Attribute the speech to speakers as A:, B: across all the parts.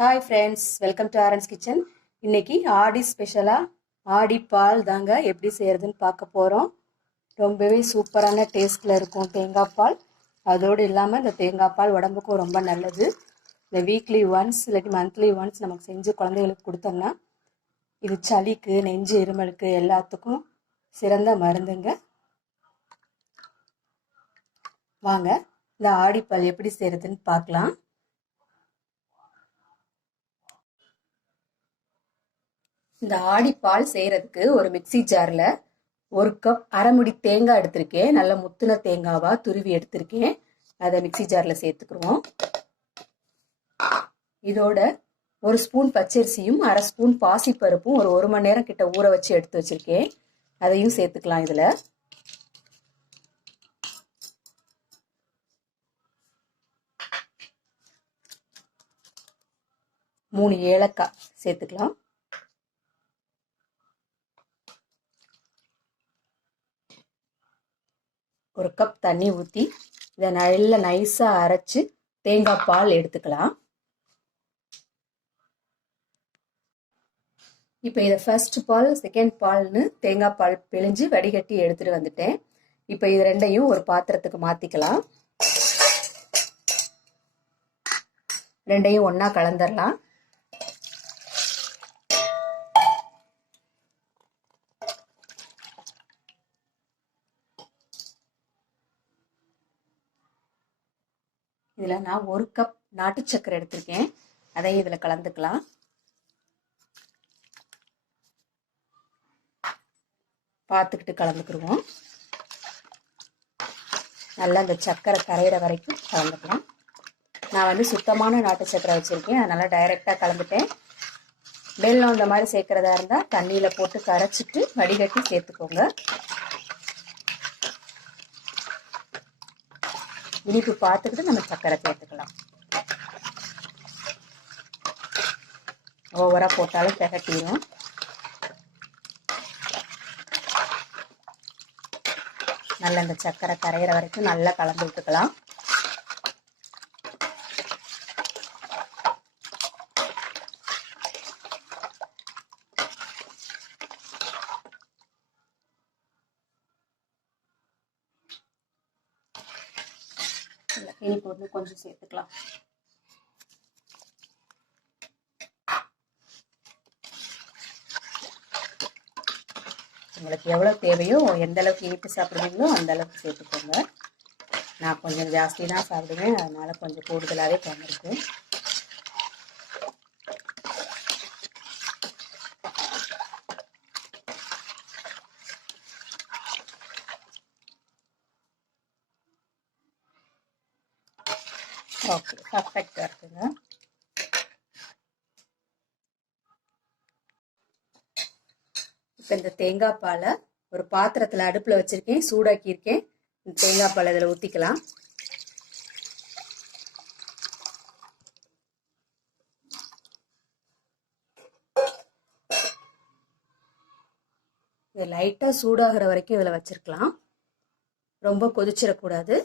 A: Hi friends welcome to Aaron's kitchen இன்னைக்கு ஆடி ஸ்பெஷலாக ஆடி பால் தாங்க எப்படி செய்கிறதுன்னு பார்க்க போகிறோம் ரொம்பவே சூப்பரான டேஸ்ட்டில் இருக்கும் தேங்காய் பால். அதோடு இல்லாமல் இந்த தேங்காய் பால் உடம்புக்கும் ரொம்ப நல்லது. இந்த வீக்லி ஒன்ஸ் இல்லாட்டி மந்த்லி ஒன்ஸ் நமக்கு செஞ்சு குழந்தைகளுக்கு கொடுத்தோம்னா இது சளிக்கு நெஞ்சு இருமலுக்கு எல்லாத்துக்கும் சிறந்த மருந்துங்க. வாங்க இந்த ஆடிப்பால் எப்படி செய்கிறதுன்னு பார்க்கலாம். இந்த ஆடிப்பால் செய்யறதுக்கு ஒரு மிக்சி ஜார்ல ஒரு கப் அரைமுடி தேங்காய் எடுத்திருக்கேன். நல்ல முத்துன தேங்காவா துருவி எடுத்திருக்கேன். அதை மிக்சி ஜார்ல சேர்த்துக்குருவோம். இதோட ஒரு ஸ்பூன் பச்சரிசியும் அரை ஸ்பூன் பாசிப்பருப்பும் ஒரு ஒரு மணி நேரம் கிட்ட ஊற வச்சு எடுத்து வச்சிருக்கேன். அதையும் சேர்த்துக்கலாம் இதுல. மூணு ஏலக்காய் சேர்த்துக்கலாம். ஒரு கப் தண்ணி ஊற்றி இதை நல்லா நைஸாக அரைச்சி தேங்காய் பால் எடுத்துக்கலாம். இப்போ இதை ஃபர்ஸ்ட் பால் செகண்ட் பால்னு தேங்காய் பால் பிழிஞ்சு வடிகட்டி எடுத்துட்டு வந்துட்டேன். இப்போ இது ரெண்டையும் ஒரு பாத்திரத்துக்கு மாற்றிக்கலாம் ரெண்டையும் ஒன்றா கலந்துடலாம் இதில் நான் ஒரு கப் நாட்டு சக்கரை எடுத்திருக்கேன். அதையும் இதில் கலந்துக்கலாம். பார்த்துக்கிட்டு கலந்துக்கிடுவோம் நல்லா அந்த சக்கரை கரையிற வரைக்கும் கலந்துக்கலாம். நான் வந்து சுத்தமான நாட்டு சக்கரை வச்சுருக்கேன். அதனால் டைரெக்டாக கலந்துட்டேன். வெல்லம் இந்த மாதிரி சேர்க்குறதா இருந்தால் தண்ணியில் போட்டு கரைச்சிட்டு வடிகட்டி சேர்த்துக்கோங்க. இனிப்பு பார்த்துக்கிட்டு நம்ம சக்கரை சேர்த்துக்கலாம். ஓவராக போட்டாலும் திகட்டிடும் நல்லா இந்த சக்கரை கரையிற வரைக்கும் நல்லா கலந்து விட்டுக்கலாம். இனிப்பு வந்து கொஞ்சம் சேர்த்துக்கலாம். உங்களுக்கு எவ்வளோ தேவையோ எந்த அளவுக்கு இனிப்பு சாப்பிடுவீங்களோ அந்த அளவுக்கு சேர்த்துக்கோங்க. நான் கொஞ்சம் ஜாஸ்தி தான் சாப்பிடுவேன் அதனால கொஞ்சம் கூடுதலாகவே தந்திருக்கேன். ஓகே பர்ஃபெக்டாக இருக்குங்க இப்போ இந்த தேங்காய் பாலை ஒரு பாத்திரத்தில் அடுப்பில் வச்சுருக்கேன் சூடாக்கியிருக்கேன். இந்த தேங்காய் பால் இதில் ஊற்றிக்கலாம் இது லைட்டாக சூடாகிற வரைக்கும் இதில் வச்சுருக்கலாம். ரொம்ப கொதிச்சிடக்கூடாது.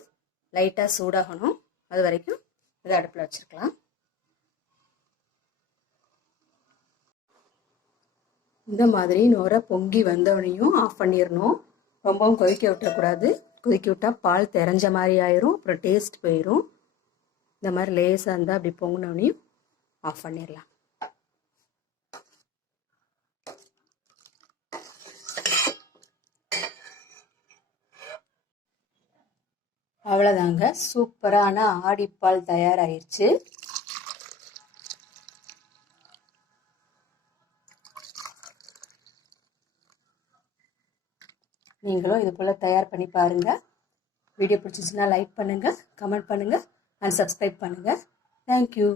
A: லைட்டாக சூடாகணும். அது வரைக்கும் இதை அடுப்பில் வச்சுருக்கலாம். இந்த மாதிரி நுர பொங்கி வந்தவனையும் ஆஃப் பண்ணிடணும் ரொம்பவும் கொதிக்க விட்டுறக்கூடாது கொதிக்க விட்டால் பால் தெரிஞ்ச மாதிரி ஆயிரும். அப்புறம் டேஸ்ட் போயிடும் இந்த மாதிரி லேசாக இருந்தால் அப்படி பொங்கினவனையும் ஆஃப் பண்ணிடலாம் அவ்வளோதாங்க சூப்பரான ஆடிப்பால் தயாராகிடுச்சு நீங்களும் இது போல் தயார் பண்ணி பாருங்கள் வீடியோ பிடிச்சிச்சின்னா லைக் பண்ணுங்கள் கமெண்ட் பண்ணுங்கள் அண்ட் சப்ஸ்கிரைப் பண்ணுங்கள் தேங்க்யூ